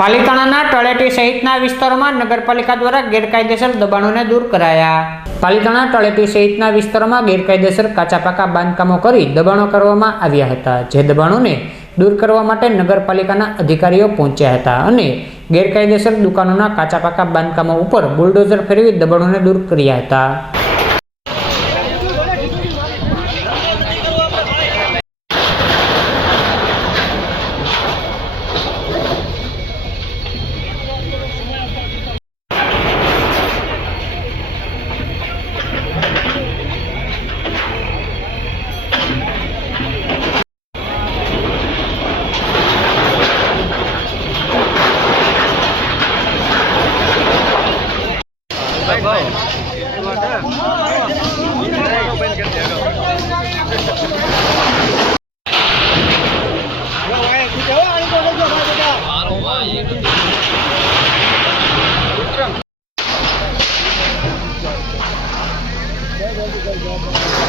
પાલિતાણાના તળેટી સહિતના વિસ્તારોમાં નગરપાલિકા દ્વારા ગેરકાયદેસર દબાણોને દૂર કરાયા। પાલિતાણા તળેટી સહિતના વિસ્તારોમાં ગેરકાયદેસર કાચા પાકા બાંધકામો કરી દબાણો કરવામાં આવ્યા હતા, જે દબાણોને દૂર કરવા માટે નગરપાલિકાના અધિકારીઓ પહોંચ્યા હતા અને ગેરકાયદેસર દુકાનોના કાચા પાકા બાંધકામો ઉપર બુલડોઝર ફેરવી દબાણોને દૂર કર્યા હતા। Go.